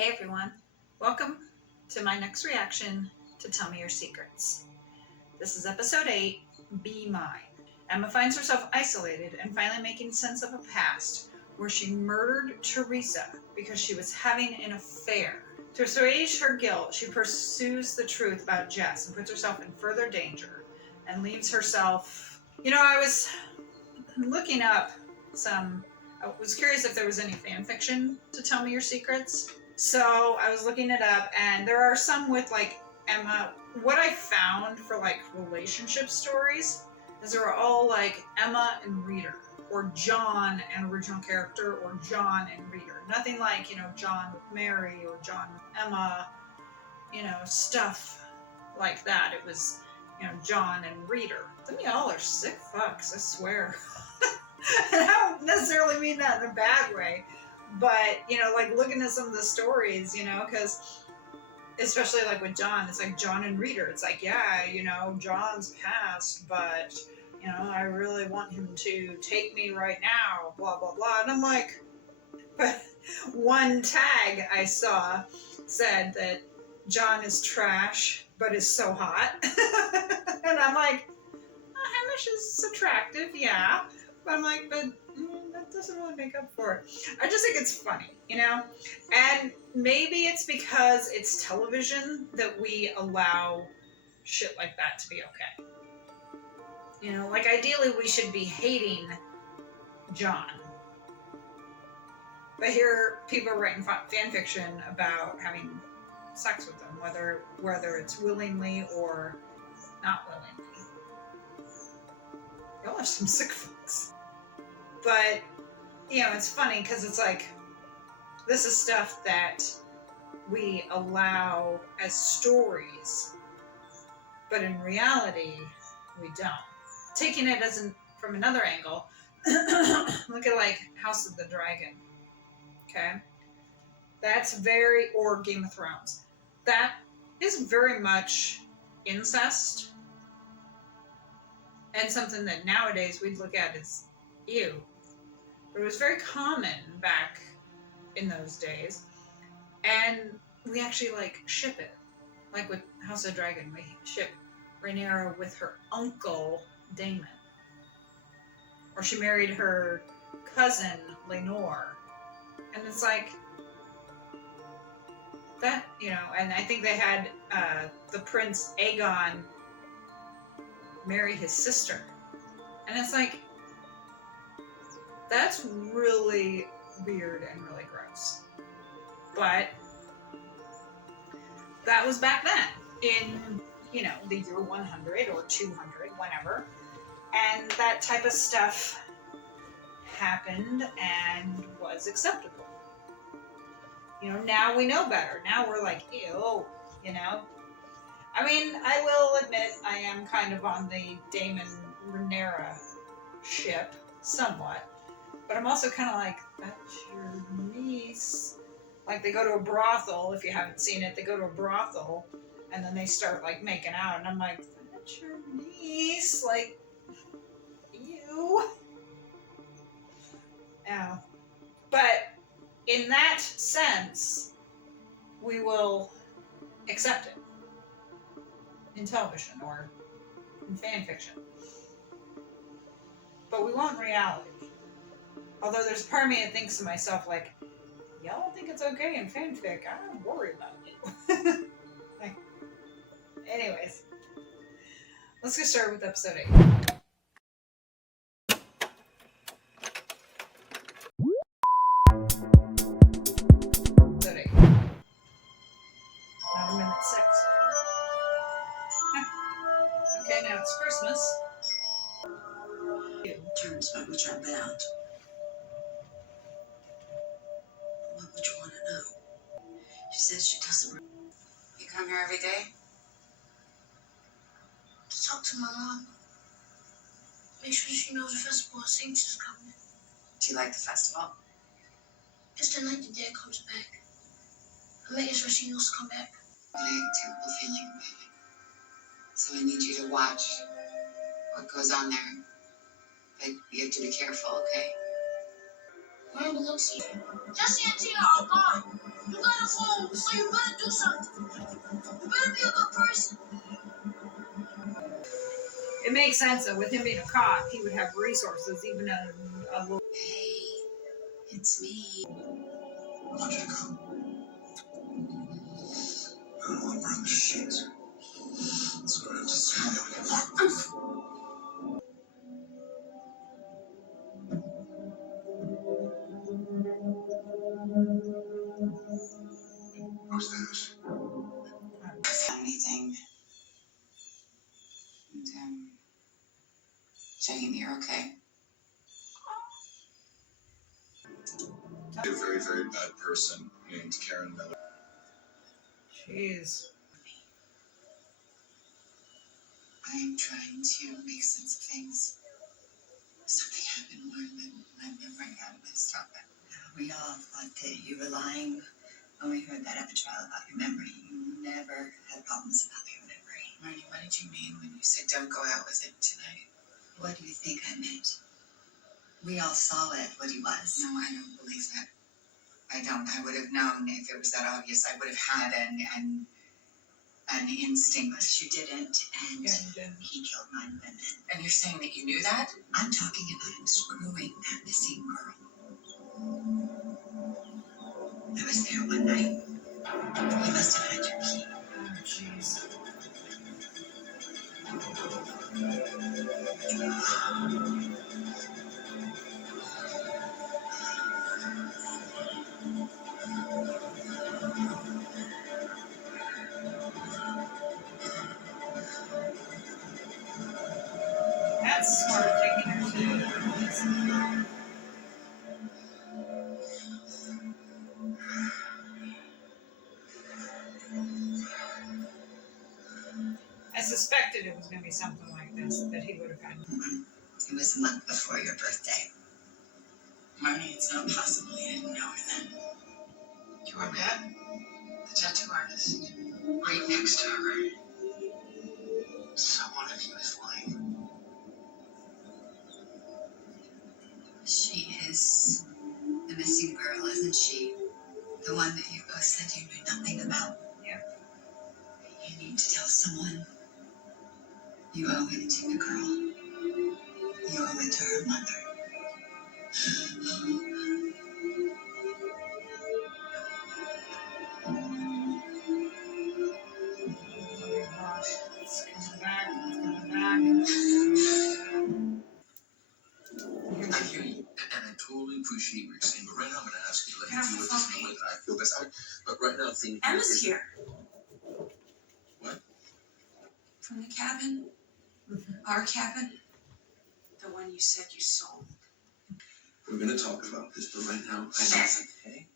Hey everyone, welcome to my next reaction to Tell Me Your Secrets. This is episode 8, Be Mine. Emma finds herself isolated and finally making sense of a past where she murdered Teresa because she was having an affair. To assuage her guilt, she pursues the truth about Jess and puts herself in further danger and leaves herself... I was looking up I was curious if there was any fan fiction to Tell Me Your Secrets. So I was looking it up, and there are some with like Emma. What I found for like relationship stories is they're all like Emma and reader, or John and original character, or John and reader. Nothing like, John with Mary or John with Emma, stuff like that. It was, John and reader. Some of y'all are sick fucks, I swear. And I don't necessarily mean that in a bad way. But, like looking at some of the stories, because especially like with John, it's like John and reader. It's like, yeah, John's passed, but, I really want him to take me right now, blah, blah, blah. And I'm like, but one tag I saw said that John is trash, but is so hot. And I'm like, Hamish is attractive, yeah. But I'm like, but that doesn't really make up for it. I just think it's funny, And maybe it's because it's television that we allow shit like that to be okay. Like ideally we should be hating John. But here people are writing fan fiction about having sex with them, whether it's willingly or not willingly. Y'all have some sick folks. But, it's funny because it's like, this is stuff that we allow as stories, but in reality, we don't. Taking it from another angle, look at like House of the Dragon, okay? Or Game of Thrones. That is very much incest, and something that nowadays we'd look at as ew. But it was very common back in those days. And we actually like ship it. Like with House of Dragon, we ship Rhaenyra with her uncle Daemon. Or she married her cousin Laenor. And it's like that, and I think they had the Prince Aegon marry his sister. And it's like, that's really weird and really gross. But that was back then in, the year 100 or 200, whenever. And that type of stuff happened and was acceptable. Now we know better. Now we're like, ew, I mean, I will admit I am kind of on the Daemon-Rhaenyra ship, somewhat. But I'm also kind of like, that's your niece. Like, they go to a brothel, if you haven't seen it, they go to a brothel, and then they start, like, making out, and I'm like, that's your niece? Like, ew. Yeah. But in that sense, we will accept it in television or in fan fiction. But we won't in reality. Although there's a part of me that thinks to myself, like, y'all think it's okay in fanfic, I don't worry about you. Anyways, let's get started with episode 8. Episode 8. Now 1:06. Okay, now it's Christmas. Terms by which I'm bound. What would you want to know? She says she doesn't. You come here every day? To talk to my mom. Make sure she knows the Festival of Saints is coming. Do you like the festival? It's the night that Dad comes back. I'm making sure she knows to come back. But I have a terrible feeling about it. So I need you to watch what goes on there. But you have to be careful, okay? We're in Biloxi. Jesse and Tina are gone. You gotta follow So you better do something. You better be a good person. It makes sense that with him being a cop, he would have resources, even a little. Hey, it's me. I want you to go. I don't want to burn the sheets. So I have to smell it. Who's this? Found anything? And, Jane, you're okay. A very, very bad person named Karen Miller. Jeez. I'm trying to make sense of things. Something happened where my memory got messed up. We all thought that you were lying when we heard that at the trial about your memory. You never had problems about your memory. Marnie, what did you mean when you said don't go out with him tonight? What do you think I meant? We all saw it, what he was. No, I don't believe that. I don't. I would have known if it was that obvious. I would have had an instinct. But you didn't, and he killed 9 women. And you're saying that you knew that? I'm talking about him screwing that missing girl. I was there one night. He must have had your key. Oh, jeez. That's smart, taking her to. I suspected it was going to be something like this that he would have had. It was a month before your birthday. Marnie, it's not possible you didn't know her then. You were mad? The tattoo artist. Right next to her. So one of you is lying. She is the missing girl, isn't she? The one that you both said you knew nothing about. Yeah. You need to tell someone. You owe it to the girl. You owe it to her mother. It's coming back. It's coming back. I hear you, and I totally appreciate what you're saying, but right now I'm going to ask you to let me deal with this in the way that I feel best. But right now, things. Emma's here. What? From the cabin. Our cabin. The one you said you sold. We're going to talk about this, but right now, I know something, okay?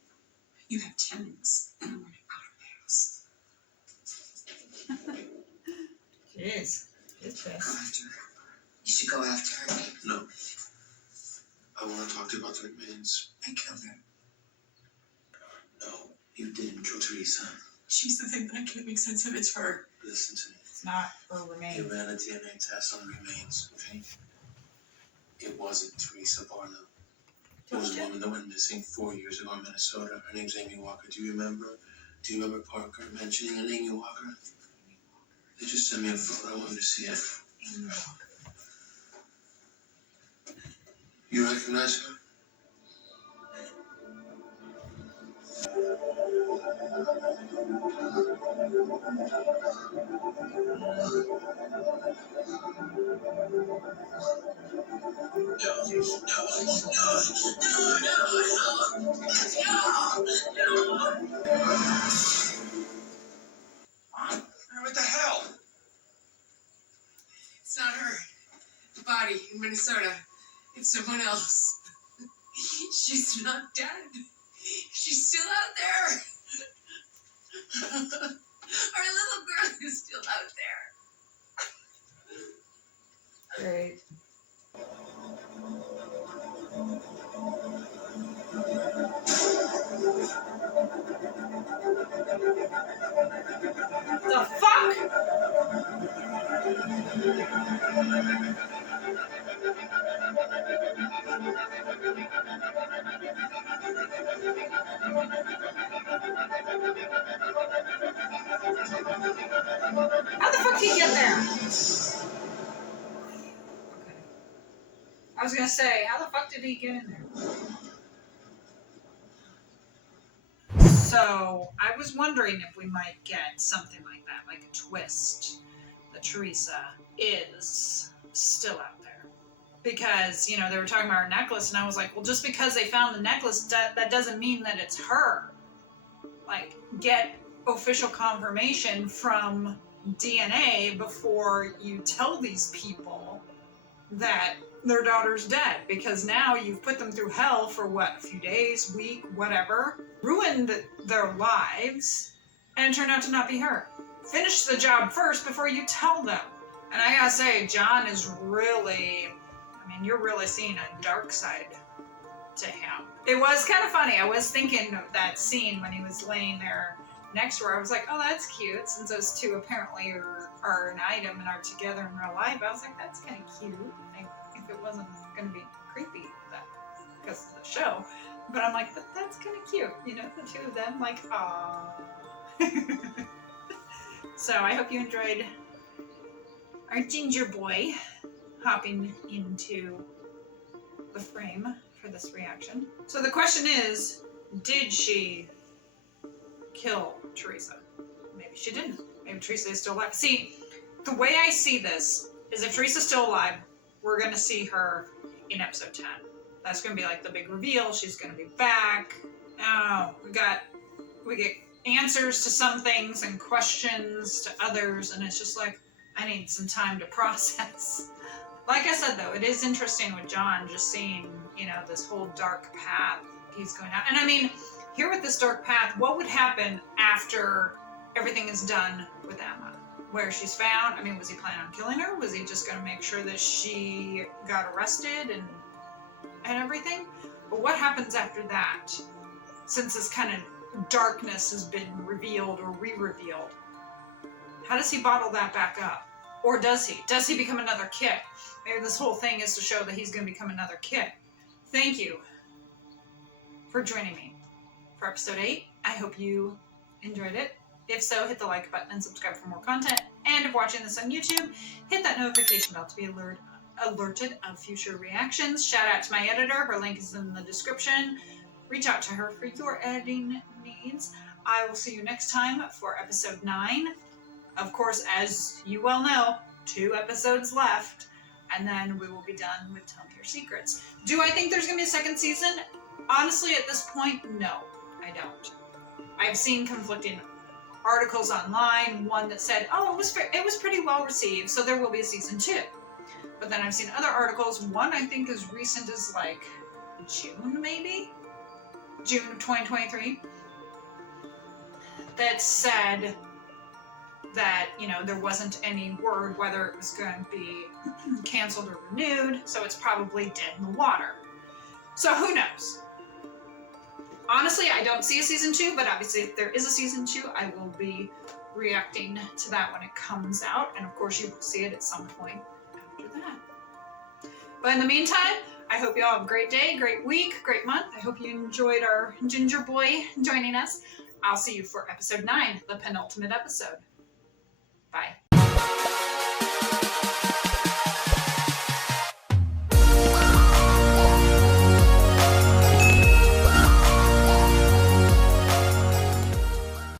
You have tenants, and I want it out of the house. Jeez. It's Go best. after her. You should go after her. No. I want to talk to you about the McMahons. I killed her. No, you didn't kill Teresa. She's the thing that I can't make sense of. It's her. Listen to me. It's not her You remains. ran a DNA test on the remains, okay? It wasn't Teresa Barlow. It was a woman that went missing 4 years ago in Minnesota. Her name's Amy Walker. Do you remember? Do you remember Parker mentioning an Amy Walker? They just sent me a photo. I want you to see it. Amy Walker. You recognize her? What the hell? It's not her. The body in Minnesota. It's someone else. She's not dead. She's still out there. Our little girl is still out there. Great. The fuck? I was gonna say, how the fuck did he get in there? So I was wondering if we might get something like that, like a twist that Teresa is still out there. Because, you know, they were talking about her necklace, and I was like, well, just because they found the necklace, that doesn't mean that it's her. Like, get official confirmation from DNA before you tell these people that their daughter's dead, because now you've put them through hell for what, a few days, week, whatever, ruined their lives, and it turned out to not be her. Finish the job first before you tell them. And I gotta say, John is really, I mean, you're really seeing a dark side to him. It was kind of funny. I was thinking of that scene when he was laying there next to her. I was like, oh, that's cute, since those two apparently are an item and are together in real life. I was like, that's kind of cute. Like, if it wasn't going to be creepy, that because of the show. But I'm like, but that's kind of cute. You know, the two of them, like, aww. So I hope you enjoyed our ginger boy hopping into the frame for this reaction. So the question is, did she kill Teresa? Maybe she didn't. Maybe Teresa is still alive. See, the way I see this is if Teresa's still alive, we're going to see her in episode 10. That's going to be like the big reveal. She's going to be back. Oh, we get answers to some things and questions to others, and it's just like, I need some time to process. Like I said, though, it is interesting with John just seeing, you know, this whole dark path he's going down. And I mean, here with this dark path, what would happen after everything is done with Emma? Where she's found? I mean, was he planning on killing her? Was he just going to make sure that she got arrested and everything? But what happens after that? Since this kind of darkness has been revealed or re-revealed, how does he bottle that back up? Or does he? Does he become another Kit? Maybe this whole thing is to show that he's going to become another Kit. Thank you for joining me for episode 8. I hope you enjoyed it. If so, hit the like button and subscribe for more content. And if watching this on YouTube, hit that notification bell to be alerted of future reactions. Shout out to my editor. Her link is in the description. Reach out to her for your editing needs. I will see you next time for episode 9. Of course, as you well know, 2 episodes left, and then we will be done with Tell Me Your Secrets. Do I think there's going to be a second season? Honestly, at this point, no, I don't. I've seen conflicting articles online, one that said, oh, it was pretty well received, so there will be a season 2. But then I've seen other articles, one I think as recent as like June, maybe? June of 2023, that said that, you know, there wasn't any word whether it was going to be canceled or renewed, so it's probably dead in the water. So who knows? Honestly, I don't see a season 2, but obviously if there is a season 2, I will be reacting to that when it comes out, and of course you will see it at some point after that. But in the meantime, I hope you all have a great day, great week, great month. I hope you enjoyed our ginger boy joining us. I'll see you for episode 9, the penultimate episode. Bye.